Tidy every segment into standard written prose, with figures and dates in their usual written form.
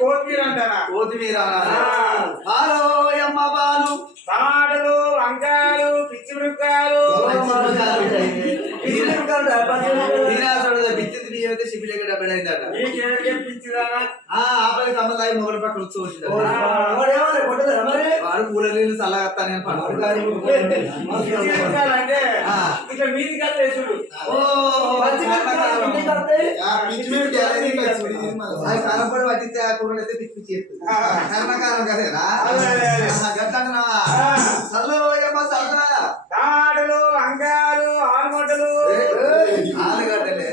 కొత్తిమీర అంటారా? కొత్తిమీర. హలో అమ్మ బాలు టమాటలు, వంకాయలు, పిచ్చి మిరపకాయలు, పిచ్చి బియ్యం సిబిల్ డబ్బులు అయిందట. ఆపలి కమ్మకాయ మొగల పక్కన వచ్చి వాడు పూల నీళ్ళు చల్లగత్తానే కనపడి పట్టించే కూరలు అయితే పిచ్చి పిచ్చి కర్ణకాలం కదేనా గట్లన్నా తాడులు, వంకాయలు, ఆలుగడ్డలు, ఆలుగడ్డలే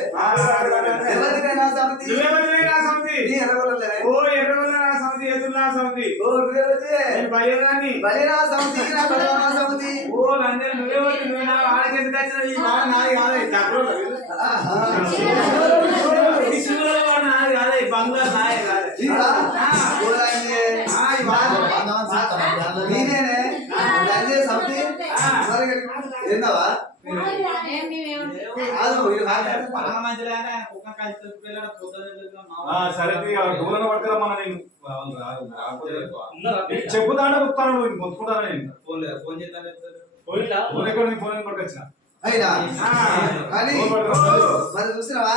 ఏందవా చెప్పుతానే చెప్తాను మొత్తుకుంటాను నేను ఫోన్ చేస్తాను పట్టుకొచ్చిన అయినా కానీ మరి చూసినావా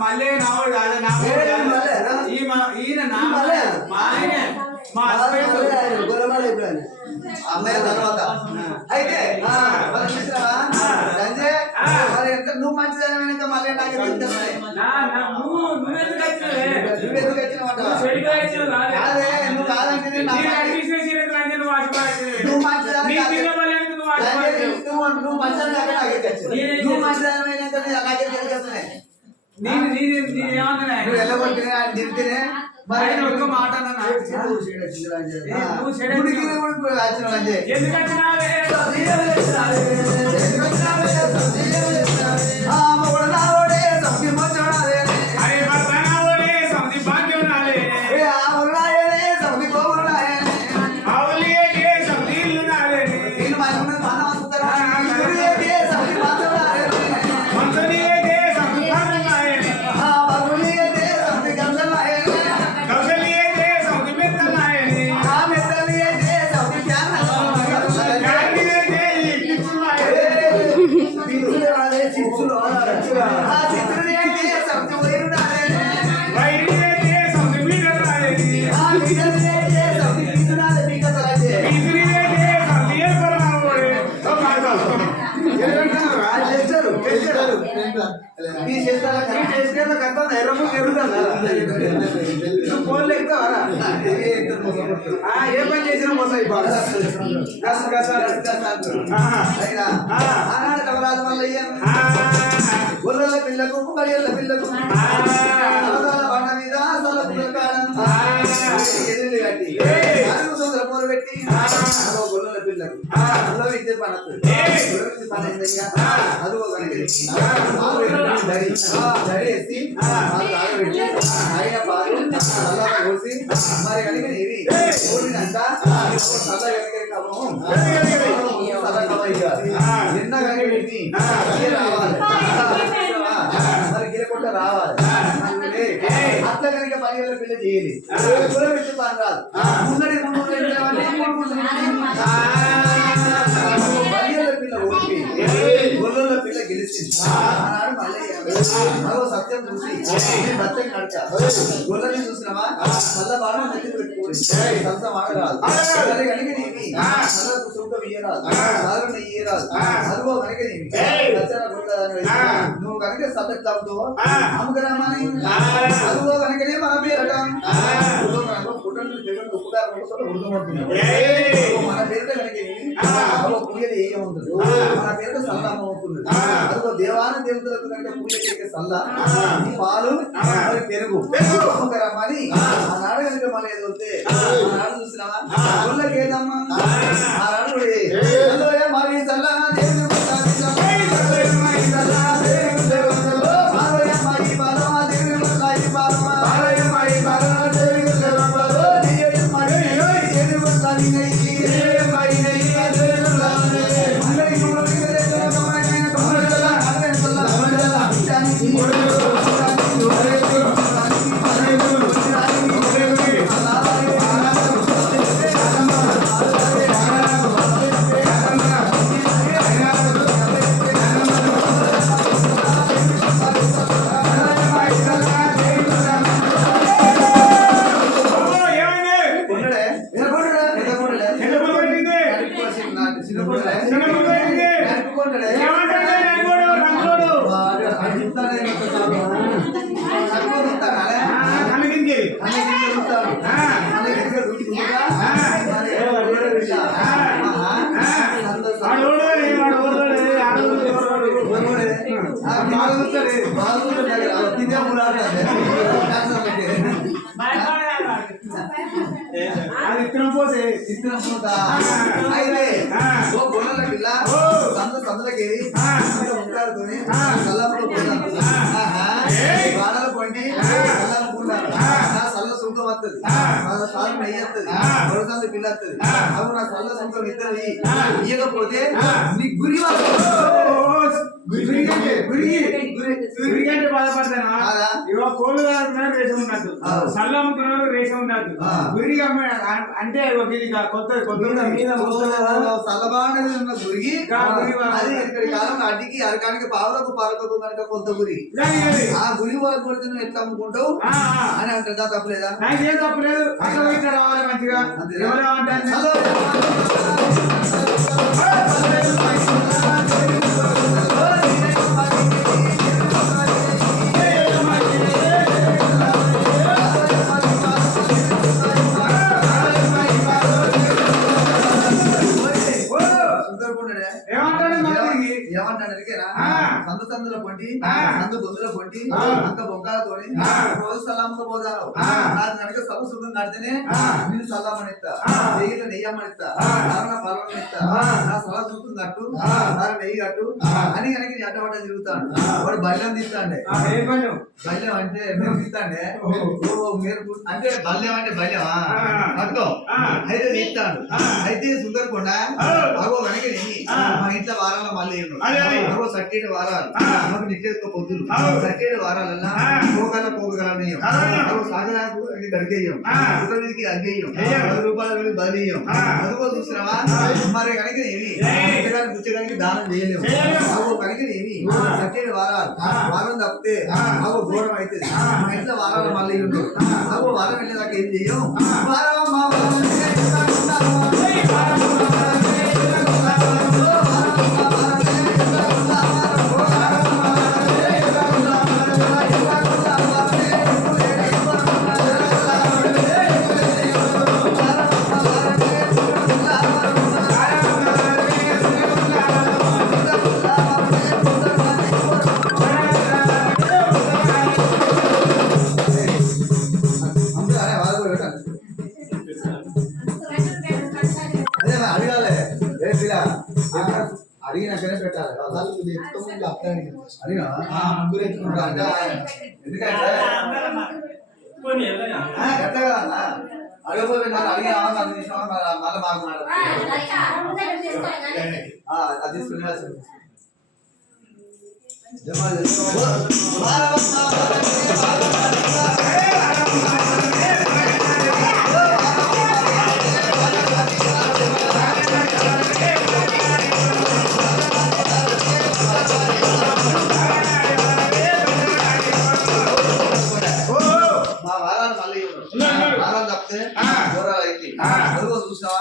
మళ్ళీ నావాడు ఈయన అమ్మాయి తర్వాత అయితే సంజయ్ నువ్వు మంచిదైనా మళ్ళీ నాకు నువ్వెందుకు వచ్చినమాట అదే నువ్వు కాదంటే నువ్వు మంచిదాన్ని నువ్వు మంచిదాన్ని నువ్వు మంచిదాని అలాగే జరుగుతున్నాయి. నువ్వు వెళ్ళగొట్టిన ఆయన తింటేనే మరి ఒక్క మాట ఏ పని చేసిన మోసం గొర్రెల పిల్లకు బరియల పిల్లకు బండ మీద కట్టి పూలు పెట్టి గొర్రెల పిల్లకు విద్య పనత్తు పనయ్యా అది ధరేసి అయిన పాలు పోసి మరి కనుక ఇవి ఓడినంత నిన్న కనుక పెట్టి రావాలి మరి గిరకుండా రావాలి అట్లా కనుక 10 ఏళ్ళ పిల్ల చేయాలి పెట్టి పని రాదు ముందడి 10 ఏళ్ళ పిల్ల ఓడిపి గొల్లల పిల్ల గెలిచింది ఆనాడు మళ్ళీ సత్యం చూసి సత్యం నడచా గొల్లని చూసినావా మళ్ళా బాగా నెత్తి పెట్టుకోవాలి సంతం ఆడరాదు కనుక నీవి నల్లకు సుఖం ఇయ్యరాదు సాగుని ఇయ్యరాదు అరుగో కనుక నీవి నువ్వు కనుక సబ్జెక్ట్ అవుతావు అమ్మకరామని పేరు ఉప్పుకారం ఉడకమంటున్నాడు మన పేరుతో కనుక పూజలు ఏముంటుంది మన పేరుతో సల్లామ అవుతుంది అదిగో దేవాన దేవతలకు కంటే పూజ చేసే సల్లా ఈ పాలు మరి పెరుగు ఒక రమ్మని ఆనాడు కనుక మళ్ళీ ఏదో వస్తే ఆనాడు చూసినావా ఊళ్ళకేదమ్మా ఆనాడు మరి సల్లా దేవుని అది ఇత్తనం పోతే ఇత్తనం పోతా అయితే ఓ గొల్లల పిల్ల సందులకి ఉంటారుతోని సల్లప్పుడు వాడలు పండి సల్లం పూడారు నా సల్ల సుంకం వస్తుంది సాగు నెయ్యి వస్తుంది గొడసంది పిల్ల వస్తుంది అవు నా సల్ల సుంకం ఇద్దరు ఇయ్యకపోతే నీ గురి గురిగంటే బాధపడతానా ఇవో కోళ్ళు రేషం ఉన్నట్టు సల్లమ్ముకున్న రేషం ఉన్నట్టు గురి అంటే కొత్త మీద సల్లబాణది ఉన్న గురికి అది ఇక్కడి కాలం అడ్డికి అరకానికి పావులకు పాలకకు కనుక కొంత గురి ఆ గురి వాళ్ళ కొడితే నువ్వు ఎట్లా అమ్ముకుంటావు అని అంటారు తప్పలేదా నాకేం తప్పలేదు అక్కడ ఇట్లా రావాలి మంచిగా ఎవరేమంటారు సందులో పొంటి సందు గొంతులో పొంటి అంత బొంగాలతోని రోజు సల్లాముగా పోదావు నాకు కనుక సభ సుఖం కడితేనే నేను సల్లామనిస్తా నెయ్యిలో నెయ్యమ్మనిస్తా నా పర్వం ఇస్తా నా సల సుఖం కట్టు నా నెయ్యి కట్టు అని కనుక నీ అడ్డపడ్డ తిరుగుతాడు వాడు బల్యం తీస్తాండే బల్యం అంటే మేము తీస్తాండే అంటే బల్యం అంటే బల్యమా పట్టుకో అయితే తీస్తాడు అయితే సుందరకొండ అగో కనుక నెయ్యి మా ఇంట్లో వారాల మళ్ళీ అగో సట్టేడు వారాలు మాకు నిత్య పొద్దులు సట్టేడు వారాలన్నా పోగల సాగరాకు గడికేయం ఉదవికి అగ్గేయం 10 రూపాయలు బలియం అదుగో చూసినావా మరి కనుక ఏమి పుచ్చగానికి దానం చేయలేము అగో కనుక ఏమి సట్టేడు వారాలు వారం తప్పితే అగో ఘోరం అవుతుంది మా ఇంట్లో వారాలు మళ్ళీ ఉండవు అగో వారం వెళ్ళేదాకా ఏం చెయ్యం వారం అడిగినాకనే పెట్టాలి అడిగినా ఎందుకంటే అడగపోయి అడిగినా మళ్ళీ మాకు అది తీసుకుని తప్పితే చూసావా